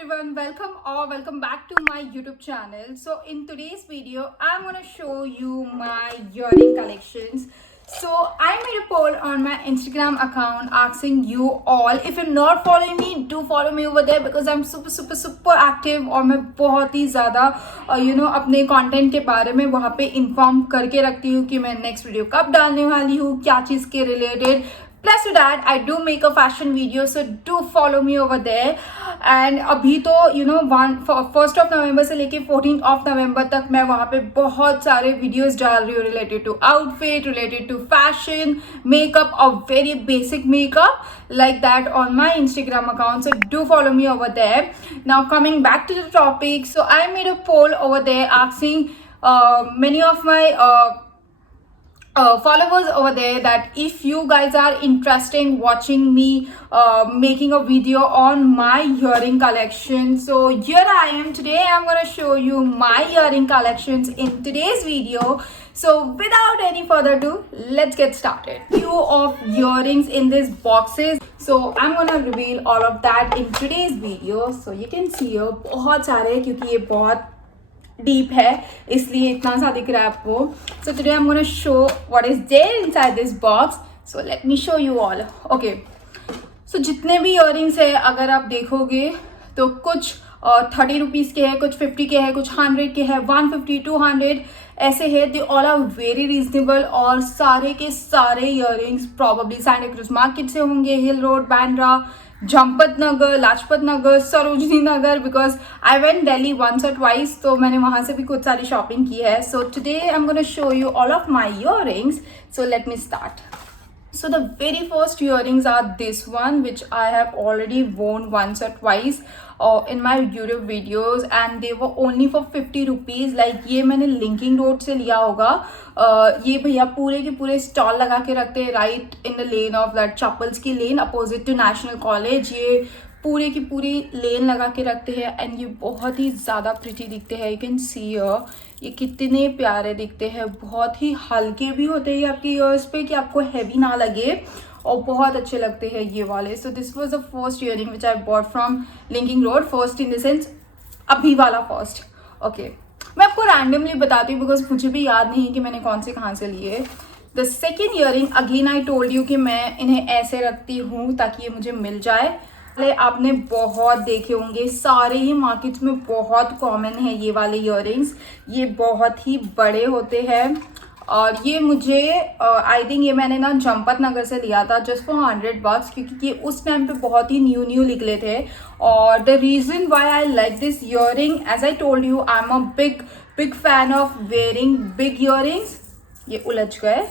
everyone, welcome back to my YouTube channel. So in today's video I'm gonna show you my earring collections. So I made a poll on my Instagram account asking you all, if you're not following me, do follow me over there because I'm super active और मैं बहुत ही ज़्यादा अपने content के बारे में वहाँ पे इन्फॉर्म करके रखती हूँ कि मैं नेक्स्ट वीडियो कब डालने वाली हूँ, क्या चीज़ के related. Plus to that, I do make a fashion video, so do follow me over there. And अभी तो फर्स्ट ऑफ नवंबर से लेके 14th ऑफ नवंबर तक मैं वहाँ पे बहुत सारे वीडियोस डाल रही हूँ related to outfit, related to fashion, makeup और very basic makeup like that on my Instagram account. So do follow me over there. Now coming back to the topic, so I made a poll over there asking many of my followers over there that if you guys are interested in watching me making a video on my earring collection. So here I am today. I'm gonna show you my earring collections in today's video. So without any further ado, let's get started. Few of earrings in these boxes. So I'm gonna reveal all of that in today's video. So you can see here बहुत सारे, क्योंकि ये बहुत deep है इसलिए इतना सा दिख रहा है आपको. So today I am gonna show what is there inside this box. So let me show you all. Okay, so जितने भी इयररिंग्स है अगर आप देखोगे तो कुछ 30 रुपीज़ के हैं, कुछ 50 के हैं, कुछ 100 के हैं, 150, 200 ऐसे है. They all are very reasonable और सारे के सारे earrings probably Santa Cruz market से होंगे, Hill Road, Bandra, Janpath Nagar, Lajpat Nagar, Sarojini Nagar, because I went Delhi once और ट्वाइस, तो मैंने वहाँ से भी कुछ सारी शॉपिंग की है. सो today I am gonna show you all of my earrings. So let me start. So the very first earrings are this one, which I have already worn once or twice in my YouTube videos, and they were only for 50 rupees. Like ये मैंने linking road से लिया होगा. ये भैया पूरे के पूरे स्टॉल लगा के रखते हैं right in the lane of that chappals की लेन अपोजिट टू नेशनल कॉलेज. ये पूरे की पूरी लेन लगा के रखते हैं एंड ये बहुत ही ज़्यादा प्रिटी दिखते हैं. यू कैन सी ये कितने प्यारे दिखते हैं. बहुत ही हल्के भी होते हैं ये आपके ईयर्स पे कि आपको हैवी ना लगे, और बहुत अच्छे लगते हैं ये वाले. So this was the first earring which I bought from linking road. First in the sense अभी वाला फर्स्ट. ओके, मैं आपको रैंडमली बताती हूँ बिकॉज मुझे भी याद नहीं कि मैंने कौन से कहाँ से लिए. The second earring again I told you कि मैं इन्हें ऐसे रखती हूँ ताकि ये मुझे मिल जाए. आपने बहुत देखे होंगे, सारे ही मार्केट्स में बहुत कॉमन है ये वाले इयररिंग्स. ये बहुत ही बड़े होते हैं और ये मुझे आई थिंक ये मैंने ना जंपत नगर से लिया था जस्ट फॉर $100, क्योंकि ये उस टाइम पे बहुत ही न्यू निकले थे. और the reason why I like this earring, as I told you, I am a big fan of wearing big earrings. ये उलझ गए.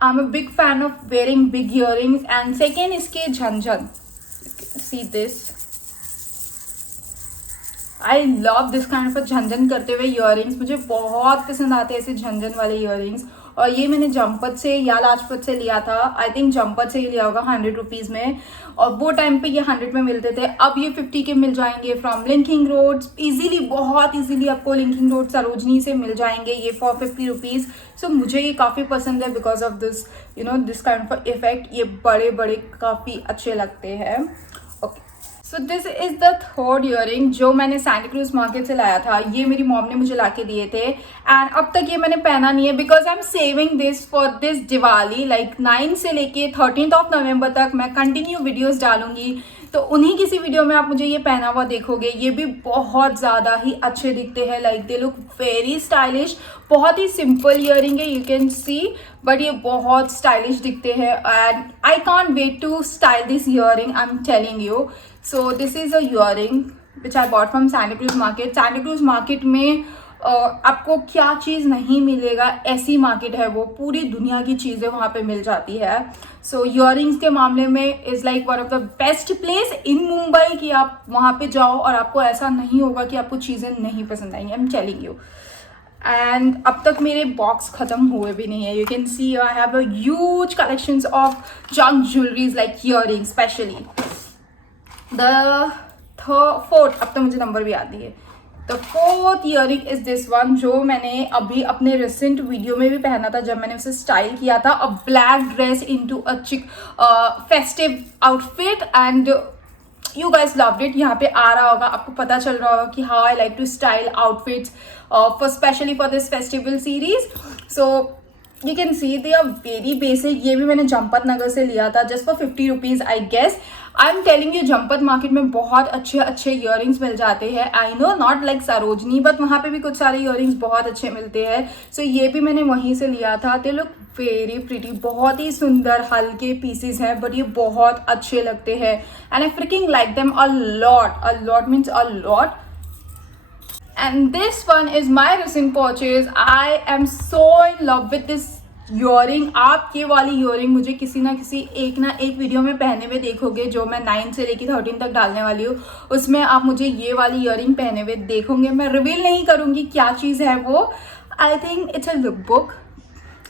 I am a big fan of wearing big earrings. And second इसके झंझन. See this, I love this kind of a Jhunjhunu करते हुए earrings. मुझे बहुत पसंद आते हैं ऐसे झंझन वाले इयररिंग्स. और ये मैंने जंपत से या लाजपत से लिया था. आई थिंक जंपत से ही लिया होगा 100 रुपीज़ में, और वो टाइम पे ये 100 में मिलते थे. अब ये 50 के मिल जाएंगे फ्रॉम लिंकिंग रोड इजीली, बहुत इजीली आपको लिंकिंग रोड सरोजनी से मिल जाएंगे ये फॉर 50 रुपीज़. सो मुझे ये काफ़ी पसंद है because of this this kind of effect. ये बड़े बड़े काफ़ी अच्छे लगते हैं. सो this is the third earring जो मैंने सैंटा क्रूज मार्केट से लाया था. ये मेरी मॉम ने मुझे ला के दिए थे एंड अब तक ये मैंने पहना नहीं है because I am saving this for this Diwali. Like 9 से लेके 13th ऑफ नवंबर तक मैं कंटिन्यू वीडियोस डालूंगी, तो उन्हीं किसी वीडियो में आप मुझे ये पहना हुआ देखोगे. ये भी बहुत ज़्यादा ही अच्छे दिखते हैं. Like they look very stylish. बहुत ही सिंपल इयरिंग है, यू कैन सी, बट ये बहुत स्टाइलिश दिखते हैं and I can't wait to style this earring, I am telling you. So this is a earring which I bought from Santa Cruz Market. Santa Cruz Market में आपको क्या चीज़ नहीं मिलेगा ऐसी मार्केट है वो. पूरी दुनिया की चीज़ें वहाँ पे मिल जाती है. सो इयररिंग्स के मामले में is like one of the best place in Mumbai कि आप वहाँ पे जाओ और आपको ऐसा नहीं होगा कि आपको चीज़ें नहीं पसंद आएंगी. आई एम टेलिंग यू. एंड अब तक मेरे बॉक्स ख़त्म हुए भी नहीं है. You can C I have a huge collections of junk jewelleries like earring specially. The fourth, अब तो मुझे नंबर भी याद नहीं है. The fourth earring is this one जो मैंने अभी अपने रिसेंट वीडियो में भी पहना था जब मैंने उसे स्टाइल किया था. A black dress into a chic festive outfit and you guys loved it. यहाँ पे आ रहा होगा, आपको पता चल रहा होगा कि how I like to style outfits for specially for this festival series. So you can see they are very basic. ये भी मैंने जनपत नगर से लिया था just for 50 rupees I guess. I am telling you, Janpath market में बहुत अच्छे अच्छे ईयरिंग्स मिल जाते हैं. I know not like Sarojini, but वहाँ पे भी कुछ सारे ईयरिंग्स बहुत अच्छे मिलते हैं. सो ये भी मैंने वहीं से लिया था. दे लुक वेरी प्रिटी, बहुत ही सुंदर हल्के पीसेस हैं, बट ये बहुत अच्छे लगते हैं. And I fricking like them a lot means a lot. And this one is my recent purchase. I am so in love with this earring. आप ये वाली ईयरिंग मुझे किसी ना एक वीडियो में पहने हुए देखोगे, जो मैं 9 से लेकर 13 तक डालने वाली हूँ. उसमें आप मुझे ये वाली ईयरिंग पहने हुए देखोगे. मैं रिवील नहीं करूँगी क्या चीज़ है वो. I think it's a lookbook.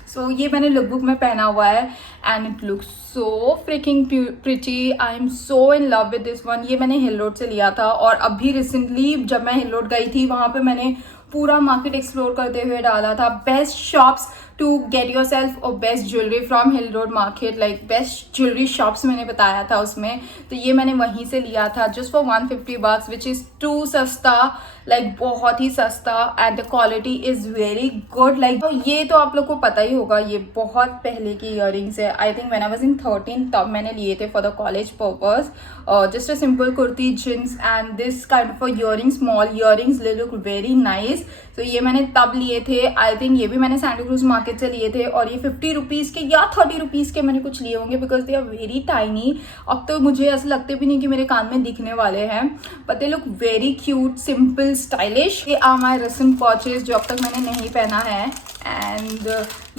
So ये मैंने लुक बुक में पहना हुआ है and it look so freaking pretty. I am so in love with this one. ये मैंने हिल रोड से लिया था और अभी रिसेंटली जब मैं हिल रोड गई थी वहाँ पे मैंने पूरा मार्केट एक्सप्लोर करते हुए डाला था. Best shops to get yourself और best jewellery from hill road market, like best jewellery shops मैंने बताया था उसमें. तो ये मैंने वहीं से लिया था just for 150 bucks which is too सस्ता, लाइक बहुत ही सस्ता. And the quality is very good. Like ये तो आप लोग को पता ही होगा, ये बहुत पहले की ईयरिंग्स है. I think when I was in 13 तब मैंने लिए थे for the college purpose. Just a simple kurti jeans and this kind of earring, small earrings. They look very nice. तो ये मैंने तब लिए थे. आई थिंक ये भी मैंने सैंटा क्रूज मार्केट से लिए थे और ये 50 रुपीज़ के या 30 रुपीज़ के मैंने कुछ लिए होंगे because they are very tiny. अब तो मुझे ऐसे लगते भी नहीं कि मेरे कान में दिखने वाले हैं, but they look very cute, simple, stylish. ये आर माई रिसेंट परचेज जो अब तक मैंने नहीं पहना है. एंड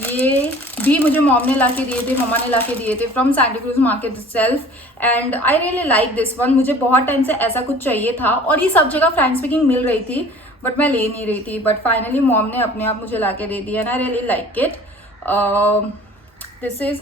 ये भी मुझे मॉम ने ला के दिए थे, मम्मा ने ला के दिए थे from Santa Cruz market itself. And I really like this one. मुझे बहुत टाइम से ऐसा कुछ चाहिए था और ये सब जगह फ्रैंक स्पीकिंग मिल रही थी बट मैं ले नहीं रही थी. बट फाइनली मॉम ने अपने आप मुझे ला के दे दिया and I really like it. This is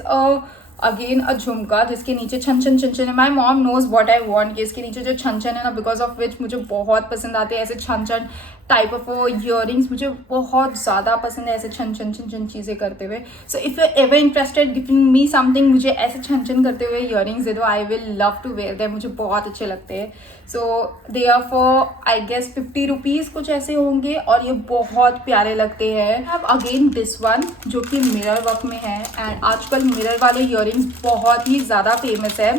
again a jhumka जिसके नीचे छन छन छन छन है. My mom knows what I want कि इसके नीचे जो छन छन है ना, बिकॉज ऑफ विच मुझे बहुत पसंद आते हैं ऐसे छन छन टाइप ऑफ ईयरिंग्स. मुझे बहुत ज़्यादा पसंद है ऐसे छन छन छन छन चीज़ें करते हुए. So if you ever interested giving me something, मुझे ऐसे छन छन करते हुए ईयरिंग्स दे दो, I will love to wear them. मुझे बहुत अच्छे लगते हैं. So they are for I guess 50 rupees कुछ ऐसे होंगे और ये बहुत प्यारे लगते हैं. अब अगेन दिस वन जो कि मिरर वर्क में है एंड आजकल मिरर वाले ईयरिंग्स बहुत ही ज़्यादा फेमस है.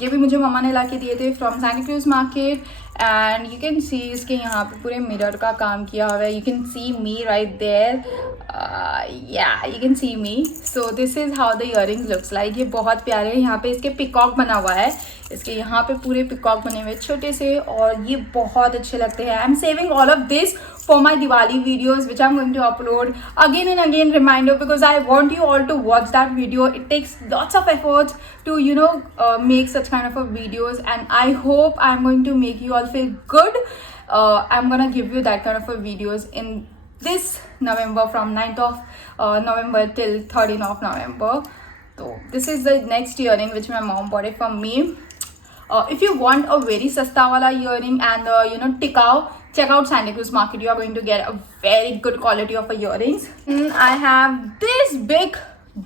ये भी मुझे मम्मा ने ला के दिए थे from Santa Cruz market. And you can सी इसके यहाँ पे पूरे मिरर का काम किया हुआ है. You can see me right there. या you can see me. So this is how the earrings looks like. ये बहुत प्यारे हैं. यहाँ पे इसके पिकॉक बना हुआ है. इसके यहाँ पे पूरे पिकॉक बने हुए छोटे से और ये बहुत अच्छे लगते हैं. I am saving all of this for my Diwali videos which I'm going to upload again and again, reminder, because I want you all to watch that video. It takes lots of efforts to make such kind of a videos and I hope I'm going to make you all feel good. I'm gonna give you that kind of a videos in this November from 9th of November till 13th of November. So this is the next earring which my mom bought it from me. If you want a very sasta wala earring and tikau, check out Santa Cruz Market. You are going to get a very good quality of earrings. I have this big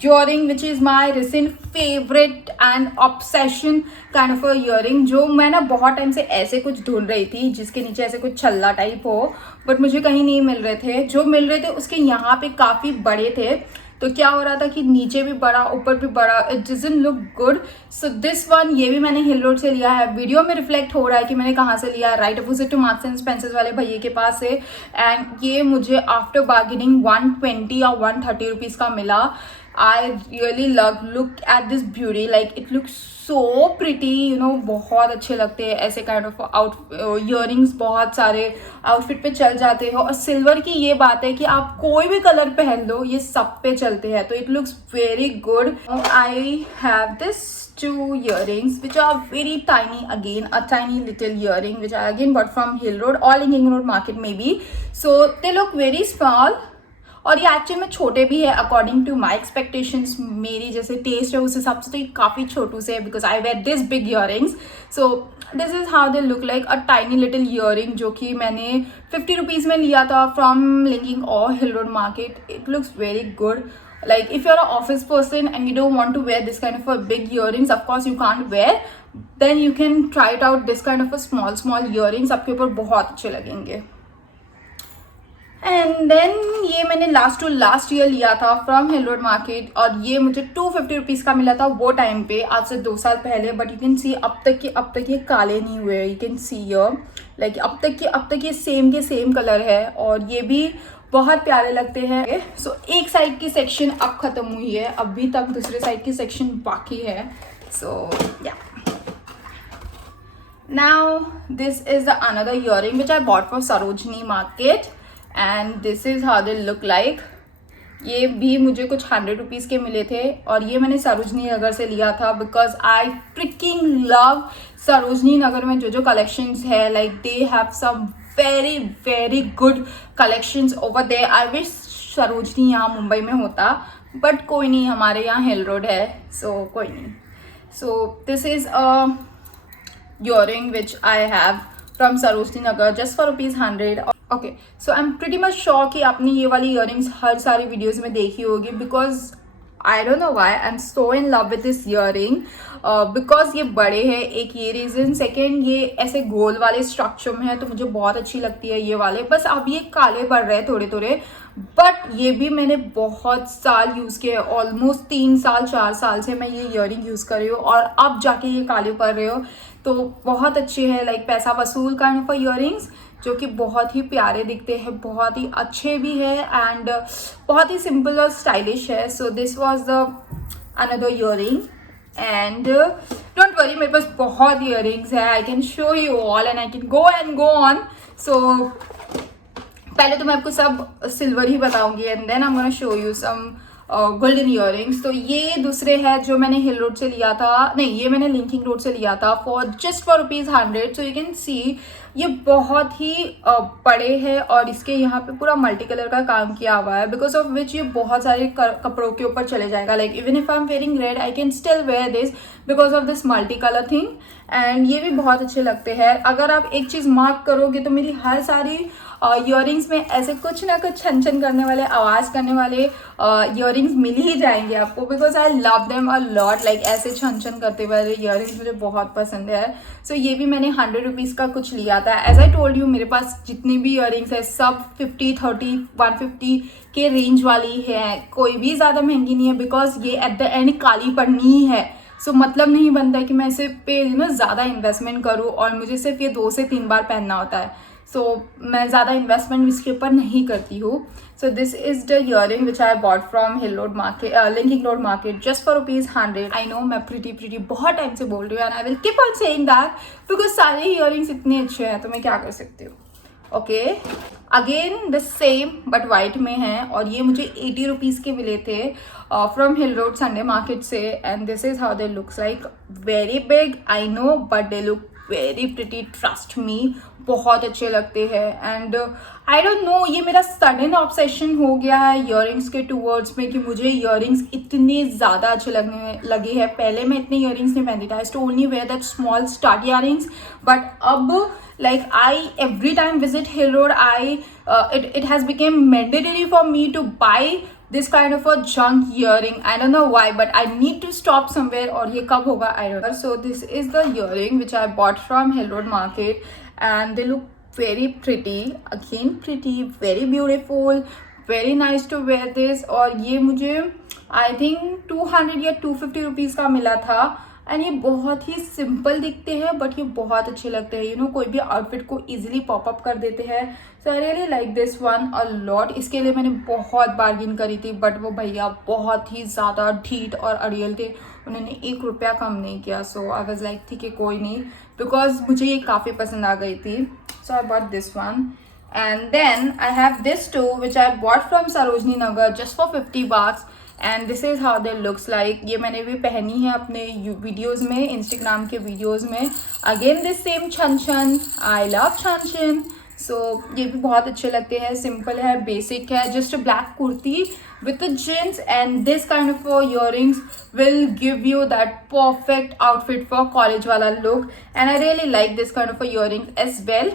earring which is my recent favorite and obsession kind of a earring, जो मैं ना बहुत time से ऐसे कुछ ढूंढ रही थी जिसके नीचे ऐसे कुछ छल्ला टाइप हो, बट मुझे कहीं नहीं मिल रहे थे. जो मिल रहे थे उसके यहाँ पे काफ़ी बड़े थे. तो क्या हो रहा था कि नीचे भी बड़ा ऊपर भी बड़ा, it doesn't look good. So this one, ये भी मैंने हिल रोड से लिया है. वीडियो में रिफ्लेक्ट हो रहा है कि मैंने कहाँ से लिया है, right opposite two marks and Spencer's वाले भैया के पास से. एंड ये मुझे आफ्टर बार्गेनिंग 120 या 130 रुपीज़ का मिला. I really look at this beauty, like it looks so pretty. बहुत अच्छे लगते हैं ऐसे काइंड ऑफ ईयरिंग्स. बहुत सारे आउटफिट पे चल जाते हो और सिल्वर की ये बात है कि आप कोई भी कलर पहन लो ये सब पे चलते हैं. तो it looks very good. I have this 2 earrings which are very tiny, again a tiny little earring which I again bought from Hill Road or Linking Road Market maybe. So they look very small और ये actually में छोटे भी है according to my expectations. मेरी जैसे test है उस हिसाब से तो ये काफ़ी छोटू से है because I wear this big earrings. So this is how they look like, a tiny little earring जो कि मैंने 50 रुपीज़ में लिया था फ्रॉम लिंकिंग और Hill road market. It looks very good. like if you're an office person and you don't want to wear this kind of a big earrings, of course you can't wear, then you can try it out this kind of a small earrings, आपके ऊपर बहुत अच्छे लगेंगे. And then ये मैंने last year लिया था from hill road market, और ये मुझे 250 रुपीज़ का मिला था वो टाइम पे, आज से 2 साल पहले. बट यू कैन सी अब तक ये काले नहीं हुए. You can see yeah like अब तक ये सेम के सेम कलर है, और ये भी बहुत प्यारे लगते हैं. सो एक साइड की सेक्शन अब ख़त्म हुई है, अभी तक दूसरे साइड की सेक्शन बाकी है. So yeah now this is the another earring which I bought for Sarojini market, and this is how they look like. ये भी मुझे कुछ 100 रुपीज़ के मिले थे, और ये मैंने सरोजनी नगर से लिया था because I freaking love Sarojini Nagar में जो कलेक्शंस है. Like they have some very very good collections over there. I wish Sarojini यहाँ मुंबई में होता, बट कोई नहीं, हमारे यहाँ हिल रोड है, सो कोई नहीं. So this is a earring which I have from Sarojini Nagar just for ₹100. Okay, so I am pretty much sure कि आपने ये वाली ईयरिंग्स हर सारी वीडियोज़ में देखी होगी, because I don't know why I am so in love with this earring. Because ये बड़े हैं, एक ये रीज़न. सेकेंड, ये ऐसे गोल वाले स्ट्रक्चर में है तो मुझे बहुत अच्छी लगती है ये वाले. बस अब ये काले पड़ रहे हैं थोड़े थोड़े, बट ये भी मैंने बहुत साल यूज़ किए, ऑलमोस्ट 3-4 साल से मैं ये ईयरिंग यूज़ कर रही हूँ, और अब जाके ये काले पड़ रहे हो तो बहुत अच्छे हैं. लाइक पैसा वसूल काइंड ऑफ ईयरिंग्स जो कि बहुत ही प्यारे दिखते हैं, बहुत ही अच्छे भी है, एंड बहुत ही सिंपल और स्टाइलिश है. So this was the another earring, and don't worry, मेरे पास बहुत ईयरिंग्स है. I can show you all and I can go on. सो पहले तो मैं आपको सब सिल्वर ही बताऊंगी, and then I am gonna show you some golden earrings. तो ये दूसरे है जो मैंने हिल रोड से लिया था, नहीं ये मैंने लिंकिंग रोड से लिया था just for ₹100. So you can सी ये बहुत ही बड़े हैं, और इसके यहाँ पे पूरा मल्टी कलर का काम किया हुआ है, बिकॉज ऑफ विच ये बहुत सारे कपड़ों के ऊपर चले जाएगा. Like even if I am wearing red I can still wear this because of this multi colour thing, and ये भी बहुत अच्छे लगते हैं. अगर आप एक चीज़ मार्क करोगे तो मेरी हर सारी ईयरिंग्स में ऐसे कुछ ना कुछ छन छन करने वाले, आवाज़ करने वाले ईयरिंग्स मिल ही जाएंगे आपको, because I love them a lot. Like ऐसे छन छन करते वाले ईयरिंग्स मुझे बहुत पसंद है. सो ये भी मैंने 100 रुपीज़ का कुछ लिया था. एज आई टोल्ड यू, मेरे पास जितनी भी ईयरिंग्स है सब 50, 30, 150 के रेंज वाली है, कोई भी ज़्यादा महंगी नहीं है, बिकॉज ये एट द एंड काली पड़नी ही है. सो मतलब नहीं बनता है कि मैं इसे पे ज़्यादा इन्वेस्टमेंट करूँ, और मुझे सिर्फ ये 2 से 3 बार पहनना होता है. सो मैं ज़्यादा इन्वेस्टमेंट इसके ऊपर नहीं करती हूँ. So this is the earring which I bought from hill road market, Linking Road market just for ₹100. I know मैं प्रीटी बहुत टाइम से बोल रही हूँ, and I will keep on saying that because सारे ईयरिंग्स इतने अच्छे हैं, तो मैं क्या कर सकती हूँ. Okay, again the same but white में है, और ये मुझे 80 रुपीज़ के मिले थे from hill Road Sunday market से. And this is how they looks like. Very big I know, but they look very pretty, trust me, बहुत अच्छे लगते हैं. एंड आई डोंट नो, ये मेरा सडन ऑब्सेशन हो गया है ईयरिंग्स के टूवर्ड्स में कि मुझे ईयरिंग्स इतने ज़्यादा अच्छे लगने लगे हैं. पहले मैं इतने ईयरिंग्स नहीं पहनती था, I too only wear that small start earrings, but अब like I every time visit Hill Road, it has become mandatory for me to buy this kind of a junk earring. I don't know why, but I need to stop somewhere, और ये कब होगा I don't know. So this is the earring which I bought from Hill Road Market, and they look very pretty, again pretty, very beautiful, very nice to wear this. और ये मुझे I think 200 या 250 rupees का मिला था, and ये बहुत ही सिंपल दिखते हैं, बट ये बहुत अच्छे लगते हैं. यू नो, कोई भी आउटफिट को इजीली पॉपअप कर देते हैं. So I really like this one a lot. इसके लिए मैंने बहुत बार्गिन करी थी, बट वो भैया बहुत ही ज़्यादा ढीठ और अड़ियल थे, उन्होंने 1 रुपया कम नहीं किया. सो आई वाज लाइक ठीक है कोई नहीं, बिकॉज मुझे ये काफ़ी पसंद आ गई थी. So I bought this one, and then I have this too which I bought from Sarojini Nagar just for $50. And this is how they looks like. ये मैंने भी पहनी है अपने वीडियोज़ में, इंस्टाग्राम के वीडियोज़ में. अगेन दिस सेम छन छन, आई लव छन छन. सो ये भी बहुत अच्छे लगते हैं, सिंपल है, बेसिक है, just black kurti with the jeans, and this kind of earrings will give you that perfect outfit for college wala look, and I really like this kind of earrings as well.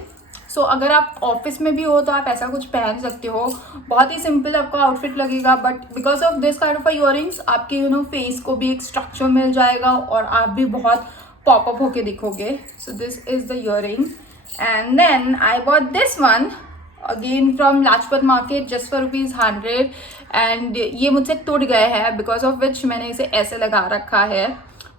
सो अगर आप office में भी हो तो आप ऐसा कुछ पहन सकते हो, बहुत ही सिंपल आपका आउटफिट लगेगा, but because of this kind of earrings आपके फेस को भी एक स्ट्रक्चर मिल जाएगा और आप भी बहुत पॉपअप होके दिखोगे. So this is the earring. And then I bought this one again from Lajpat market just for ₹100. एंड ये मुझसे टूट गए हैं बिकॉज ऑफ विच मैंने इसे ऐसे लगा रखा है,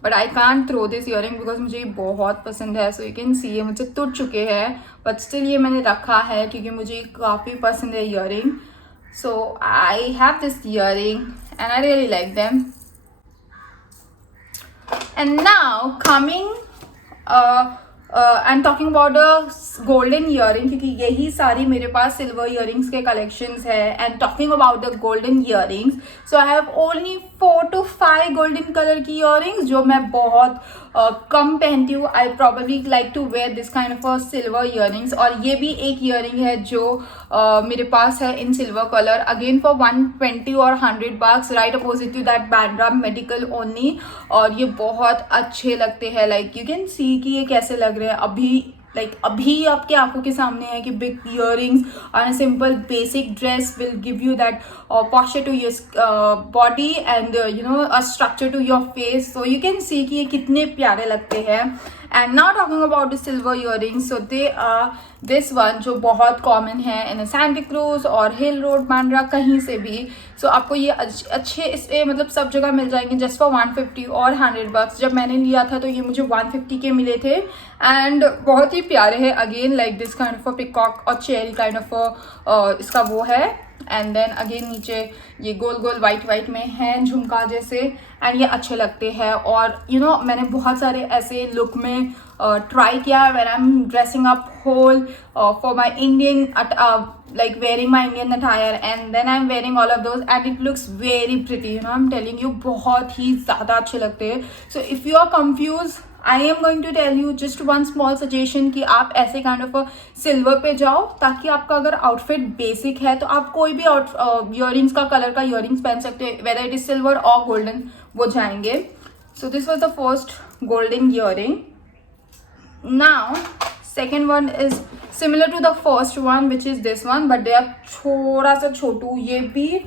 but I can't throw this earring because मुझे ये बहुत पसंद है. सो यू कैन सी ये मुझसे टूट चुके हैं, बट स्टिल ये मैंने रखा है क्योंकि मुझे काफ़ी पसंद है earring. So I have this earring and I really like them. And now coming I am talking about the golden earring क्योंकि यही सारी मेरे पास सिल्वर इयरिंग्स के कलेक्शंस है. And talking about the golden earrings, so I have only 4 to 5 golden colour की earrings जो मैं बहुत कम पहनती हूँ. I probably like to wear this kind of silver earrings. और ये भी एक इयरिंग है जो मेरे पास है in silver colour again for 120 और $100 right opposite to that Bandra medical only. और ये बहुत अच्छे लगते हैं. लाइक यू कैन सी कि ये कैसे लग रहे हैं अभी आपके आंखों के सामने है कि बिग इयरिंग्स और a simple basic dress will give you that posture to your body and a structure to your face. So you can see कि ये कितने प्यारे लगते हैं. And now talking about the silver earrings, so they are this one जो बहुत common है इन Santa cruise और हिल रोड बांद्रा कहीं से भी. सो आपको ये अच्छे इसे मतलब सब जगह मिल जाएंगे जस्ट फॉर 150 और $100. जब मैंने लिया था तो ये मुझे 150 के मिले थे एंड बहुत ही प्यारे हैं. Again like this kind of peacock और चेरी काइंड ऑफ इसका वो है. एंड देन अगेन नीचे ये गोल गोल वाइट में है झुमका जैसे एंड ये अच्छे लगते हैं. और मैंने बहुत सारे ऐसे लुक में ट्राई किया when I am dressing up whole for my Indian like wearing my Indian attire and then I'm wearing all of those and it looks very pretty. I'm telling you बहुत ही ज़्यादा अच्छे लगते हैं. So if you are confused, I am going to tell you just one small suggestion कि आप ऐसे kind of silver पे जाओ ताकि आपका अगर आउटफिट बेसिक है तो आप कोई भी इयरिंग्स का कलर का इयरिंग्स पहन सकते हैं वेदर इट इज सिल्वर और गोल्डन वो जाएंगे. सो this was the first golden earring. Now second one is similar to the first one which is this one but they are थोड़ा सा छोटू. ये भी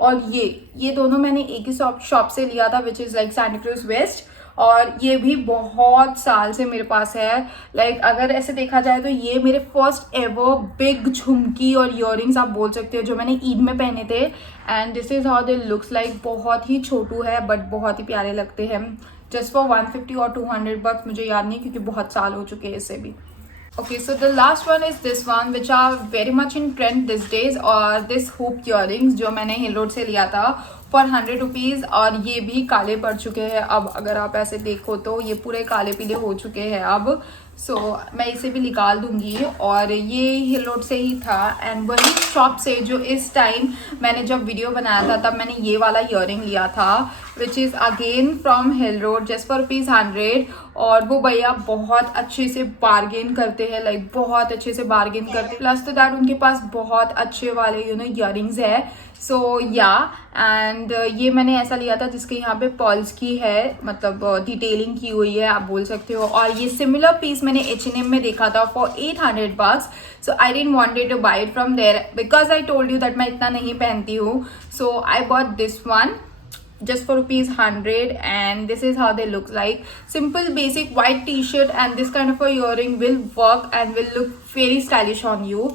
और ये दोनों मैंने एक ही शॉप से लिया था which is like Santa Cruz West. और ये भी बहुत साल से मेरे पास है. लाइक अगर ऐसे देखा जाए तो ये मेरे फर्स्ट एवर बिग झुमकी और इयरिंग्स आप बोल सकते हो जो मैंने ईद में पहने थे. And this is how they looks like. बहुत ही छोटू है बट बहुत ही प्यारे लगते हैं. जस्ट फॉर 150 और $200 मुझे याद नहीं क्योंकि बहुत साल हो चुके हैं इससे भी. Okay, so the last one is this one which are very much in trend these days और this hoop earrings जो मैंने हिल रोड से लिया था for ₹100 और ये भी काले पड़ चुके हैं अब. अगर आप ऐसे देखो तो ये पूरे काले पीले हो चुके हैं अब. सो मैं इसे भी निकाल दूंगी. और ये हिल रोड से ही था एंड वही शॉप से जो इस टाइम मैंने जब वीडियो बनाया था तब मैंने ये वाला इयरिंग लिया था which is again from hill road just for ₹100. और वो भैया बहुत अच्छे से बार्गेन करते हैं लाइक बहुत अच्छे से बार्गेन करते हैं. प्लस तो दैट उनके पास बहुत अच्छे वाले इयरिंग्स है. सो या एंड ये मैंने ऐसा लिया था जिसके यहाँ पे पर्ल्स की है मतलब डिटेलिंग की हुई है आप बोल सकते हो. और ये सिमिलर पीस मैंने H&M में देखा था for $800. So I didn't wanted to buy it from there because I told you that मैं इतना नहीं पहनती हूँ. So I bought this one just for ₹100 and this is how they look like. Simple basic white t-shirt and this kind of a earring will work and will look very stylish on you.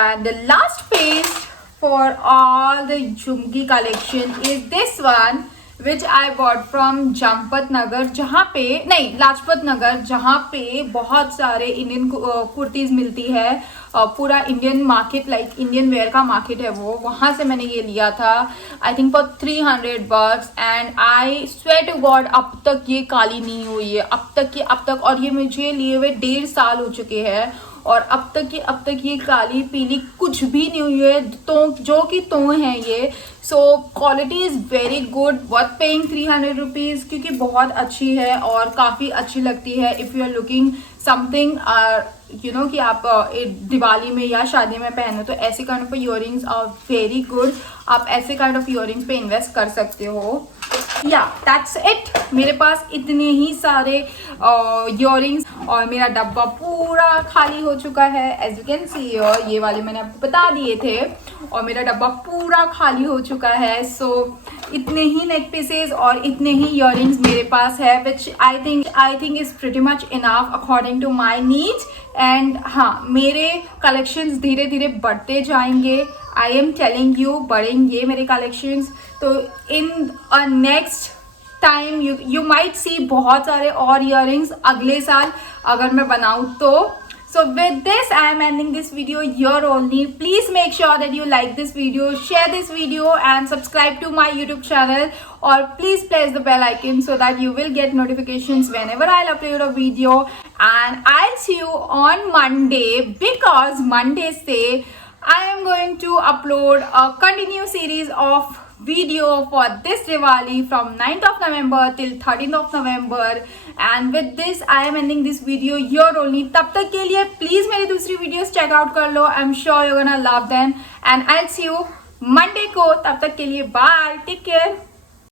And the last piece for all the jhumki collection is this one which I bought from जमपत नगर जहाँ पे नहीं लाजपत नगर जहाँ पे बहुत सारे Indian kurtis मिलती है. पूरा Indian market like Indian wear का मार्केट है वो. वहाँ से मैंने ये लिया था I think for $300 and I swear to God अब तक ये काली नहीं हुई है अब तक. और ये मुझे लिए हुए 1.5 साल हो चुके हैं और अब तक ये काली पीली कुछ भी नहीं हुई है तो जो कि तो है ये. So quality is very good worth paying ₹300 क्योंकि बहुत अच्छी है और काफ़ी अच्छी लगती है. If you are looking something कि आप दिवाली में या शादी में पहनो तो ऐसे kind of earrings are very good. आप ऐसे काइंड ऑफ इयरिंग्स पे इन्वेस्ट कर सकते हो. या दैट्स इट। मेरे पास इतने ही सारे इयररिंग्स और मेरा डब्बा पूरा खाली हो चुका है। एज यू कैन सी, और ये वाले मैंने आपको बता दिए थे, और मेरा डब्बा पूरा खाली हो चुका है। सो इतने ही नेक पीसेस और इतने ही इयररिंग्स मेरे पास है, which I think is pretty much enough according to my needs. And हाँ, मेरे कलेक्शंस धीरे धीरे बढ़ते जाएंगे। आई एम टेलिंग यू, बढ़ेंगे मेरे कलेक्शंस। तो in next time you might see बहुत सारे और इयररिंग्स अगले साल अगर मैं बनाऊँ तो। So with this, I am ending this video here only. Please make sure that you like this video, share this video and subscribe to my YouTube channel. Or please press the bell icon so that you will get notifications whenever I'll upload a video. And I'll see you on Monday, because Monday say I am going to upload a continuous series of video for this Diwali from 9th of November till 13th of November. And with this I am ending this video here only. तब तक के लिए please मेरी दूसरी videos check out कर लो. I'm sure you're gonna love them. And I'll see you Monday को. तब तक के लिए bye. Take care.